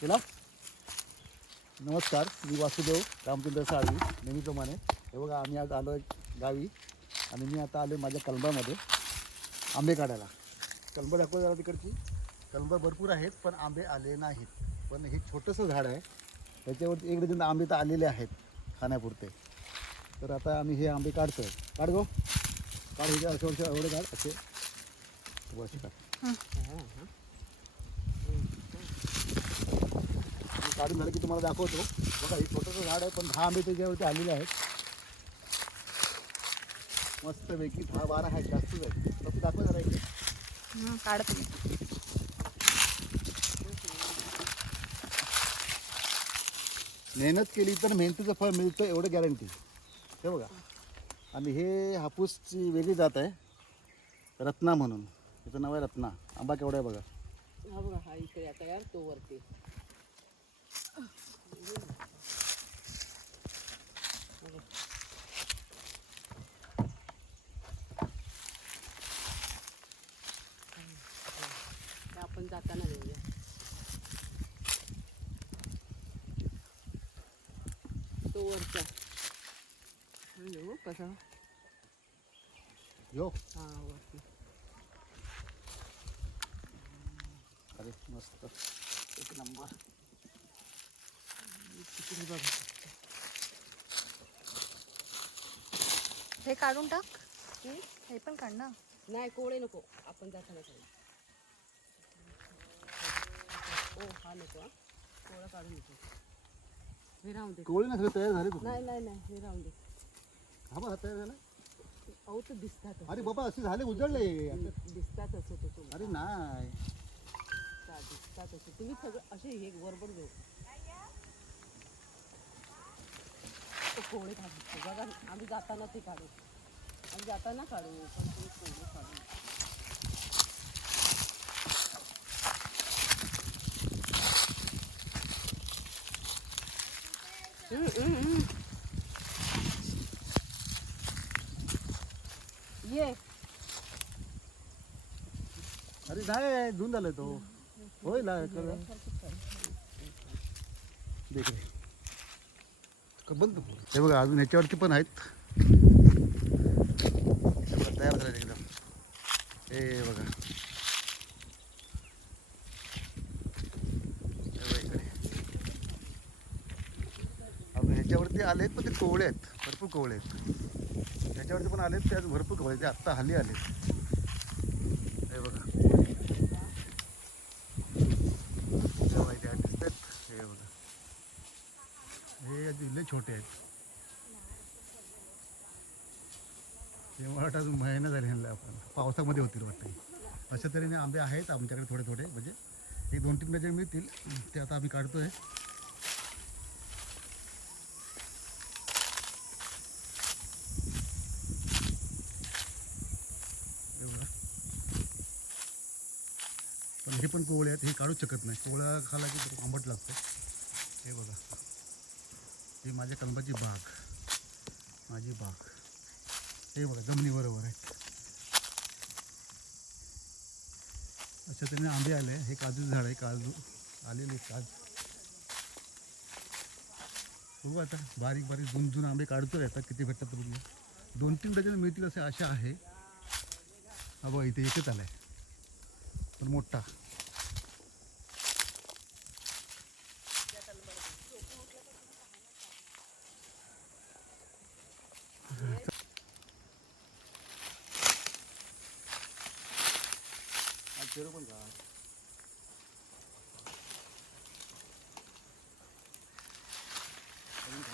केला. नमस्कार मी वासुदेव रामचंद्र साळवी नेहमीप्रमाणे. हे बघा आम्ही आज आलो आहे गावी आणि मी आता आलो माझ्या कलंबामध्ये आंबे काढायला. कलंब दाखवा जरा तिकडची. कलंब भरपूर आहेत पण आंबे आले नाहीत. पण हे छोटंसं झाड आहे. त्याच्यावरती एक डझन आंबे तर आलेले आहेत खाण्यापुरते. तर आता आम्ही हे आंबे काढतो आहे काढ गो. काढ हे असे वर्ष एवढे काढ. असे. असे काढ. काढून झालं की तुम्हाला दाखवतो. बघा हे छोटंसं झाड आहे पण दहा आंबे त्याच्यावरती आलेले आहेत. मस्तपैकी दहा बारा आहेत जास्तच आहेत फक्त दाखवा जरा इकडे. हं, काढ तुम्ही मेहनत केली तर मेहनतीचं फळ मिळतं एवढं गॅरंटी हे बघा. आणि हे हापूसची वेगळी जात आहे. रत्ना म्हणून. त्याचं नाव आहे रत्ना. आंबा केवढा आहे बघा. हा बघा हा इकडे आता यार तो वरती ते आपण जाताना घेऊया तो वरचा हॅलो कसा? यो. हा वरती. अरे मस्त. एक नंबर. बघा. हे काढून टाक. हे पण काढ ना. नाही कोळे नको. आपण जाताना खाऊ ओ हा नको हा. कोळा काढू नको हे राहून दे. कोळी तयार झाले तुम्ही नाही नाही नाही हे राहून दे. हा बघा तयार झाला. अहो तर दिसतात अरे बाबा असे झाले उजळले. दिसतात असं तो अरे नाही. दिसतात असं. तुम्ही सगळं असे हे बरोबर घेऊ तो कोळे काढू बघा आम्ही जाताना ते काढू. आम्ही जाताना काढू पण तुम्ही कोळे काढू. ये. अरे झाले धुवून झालं तो. होय ना बंद हे बघा अजून ह्याच्यावरती पण आहेत. तयार झाले एकदम. हे बघा हे बघा इकडे अजून ह्याच्यावरती आलेत पण ते कोवळे आहेत. भरपूर कोवळे आहेत. ह्याच्यावरती पण आलेत ते भरपूर कोवळे ते आत्ता हल्ली आलेत. हे बघा. तेव्हा आहेत. हे बघा. हे जिल्हे छोटे आहेत. हे मला अजून महिना झाले ह्यांना आपण. पावसामध्ये होतील वाटतं. अशा तऱ्हेने आंबे आहेत आमच्याकडे थोडे थोडे. म्हणजे एक दोन तीन डझन मिळतील. ते आता आम्ही काढतो आहे बघा पण हे पण कोवळे आहेत हे काढूच शकत नाही. कोवळा खाला की आंबट लागतो. हे बघा. हे माझ्या कलबाची बाग. माझी बाग. हे बघा जमिनीबरोबर आहे. अशा तऱ्हेने आंबे आले. हे काजूचं झाड आहे काजू. आलेले काज. बघू आता बारीक बारीक जुन जुन आंबे काढतो आता किती भेटतात बघूया. दोन तीन डझन मिळतील असे आशा आहे. हा बघा इथे एकच आहे पण मोठा. पण का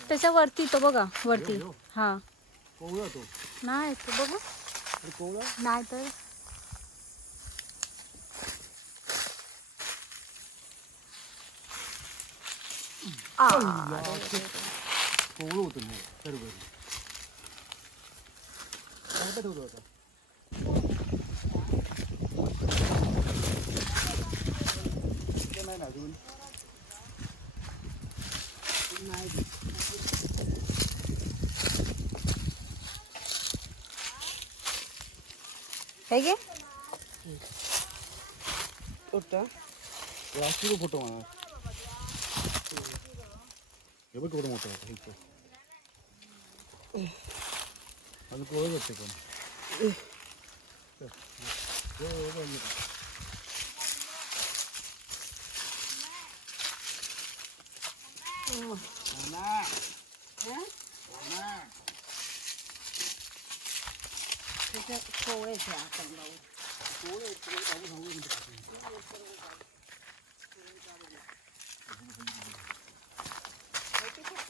त्याच्या वरती. तो बघा वरती. हा. कोवळा तो. नाही तो बघू. कोवळा? नाही तर आ, कोवळं होतं मी सर्व काय ठेवलं आता इथे नाही ना हे बघ केवढं मोठं आहे इथं अजून कोवळ भेटते कोण चल. हे, हे बघ, हे बघ. त्याच्या कोवळ्याच्या कलमावर हे कोवळे हम्म. इथे दोनशे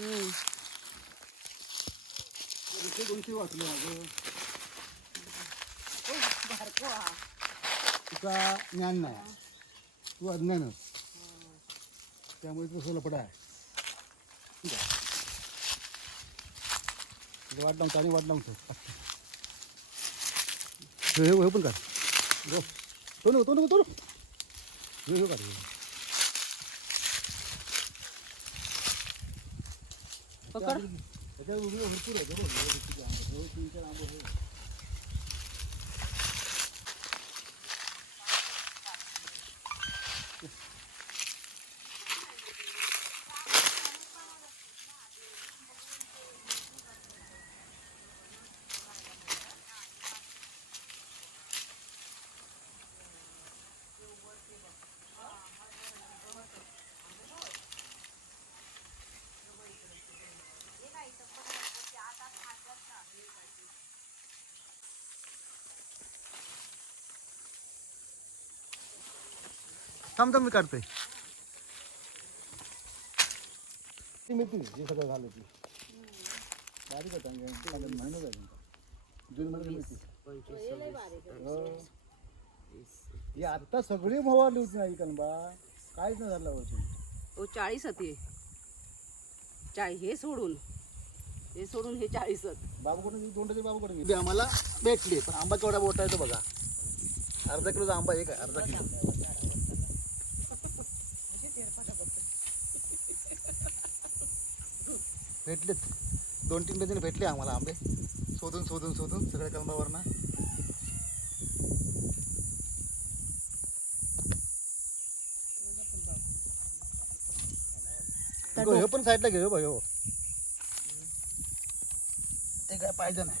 ओ, बारकं हा. तुका ज्ञान नाही तू अज्ञानच त्यामुळे तू सोलपडा आहे. आहे. वाट लावून आणि वाट लावून ठेव हे पण काय गो तो नको तो नको तो नको हे हे काढ हे. पकड त्याच्यावर उभी भरपूर आहे बरोबर हे बघ किती आंबे. हे तीन चार आंबे हे. थांब थांब मी काढतोय. ती मिळते हे सगळं झालं ती. बारीक होता महिना झाली जून मध्ये हो. ही आता सगळी मोवारली होती नाही कनबा काहीच नाही झालं ओ चाळीस होती. चाळीस हे सोडून. हे सोडून हे चाळीस बाबूकडून दोंडाचे बाबूकडे गेली? आम्हाला भेटली पण आंबा केवढा मोठा आहे तो बघा. अर्धा किलोचा आंबा एक अर्धा किलो. भेटलेत. दोन तीन डझन भेटले आम्हाला आंबे. शोधून शोधून शोधून सगळ्या कलमावरनं ह्यो पण साईडला घे भाई हो ते काय पाहिजे नाही.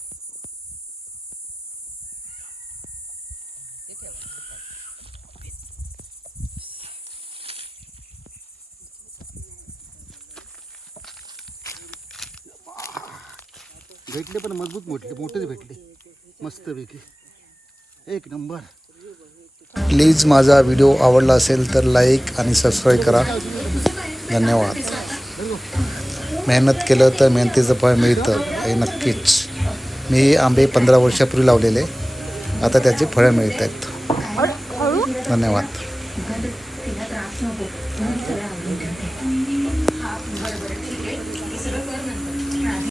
भेटले पण मजबूत मोठले मोठेच भेटले. मस्तपैकी. एक नंबर. प्लीज माझा व्हिडिओ आवडला असेल तर लाईक आणि सबस्क्राईब करा. धन्यवाद. मेहनत केलं तर मेहनतीचं फळ मिळतं हे नक्कीच. मी आंबे पंधरा वर्षापूर्वी लावलेले. आता त्याची फळं मिळत आहेत धन्यवाद.